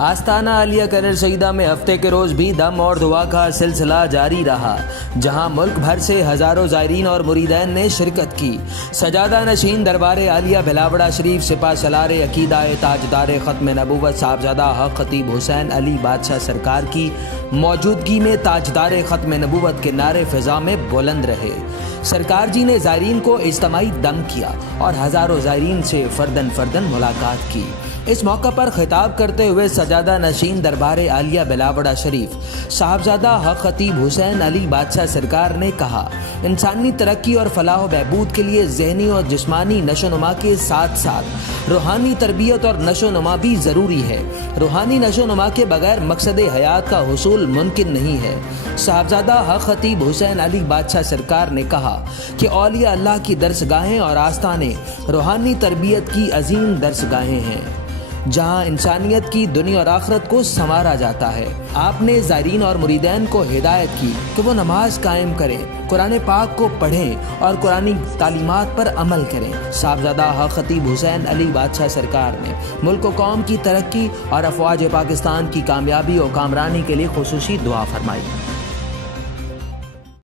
आस्ताना Alia colour Saeeda में हफ्ते के रोज भी दम और दुआ का सिलसिला जारी रहा, जहां मुल्क भर से हजारों ज़ायरीन और मुरीदैन ने शिरकत की। सजादा नशीन दरबार आलिया बिलावड़ा शरीफ सिपा सलार अकीदा ताजदार ख़त्म नबूवत साहबजादा हक खतीब हुसैन अली बादशाह सरकार की मौजूदगी में ताजदार ख़त्म नबूवत के नारे फ़िज़ा में बुलंद रहे। सरकार जी ने ज़ायरीन को इज्तमाई दम किया और हज़ारों ज़ायरीन से फ़र्दन फ़र्दन मुलाकात की। इस मौका पर खिताब करते हुए सजादा नशीन दरबार आलिया बिलावड़ा शरीफ साहबजादा हक खतीब हुसैन अली बादशाह सरकार ने कहा, इंसानी तरक्की और फलाह व बहबूद के लिए ज़हनी और जिस्मानी नशोनुमा के साथ साथ रूहानी तरबियत और नशोनुमा भी ज़रूरी है। रूहानी नशोनुमा के बगैर मकसद हयात का हुसूल मुमकिन नहीं है। साहबजादा हक खतीब हुसैन अली बादशाह सरकार ने कहा कि औलिया अल्लाह की दरसगाहें और आस्ताने रूहानी तरबियत की अजीम दरसगाहें हैं, जहां इंसानियत की दुनिया और आखिरत को संवारा जाता है। आपने ज़ायरीन और मुरीदैन को हिदायत की कि वो नमाज कायम करें, कुरान पाक को पढ़ें और कुरानी तालीमात पर अमल करें। साहबजादा हक खतीब हुसैन अली बादशाह सरकार ने मुल्क व कौम की तरक्की और अफवाज पाकिस्तान की कामयाबी और कामरानी के लिए खुसूसी दुआ फरमाई।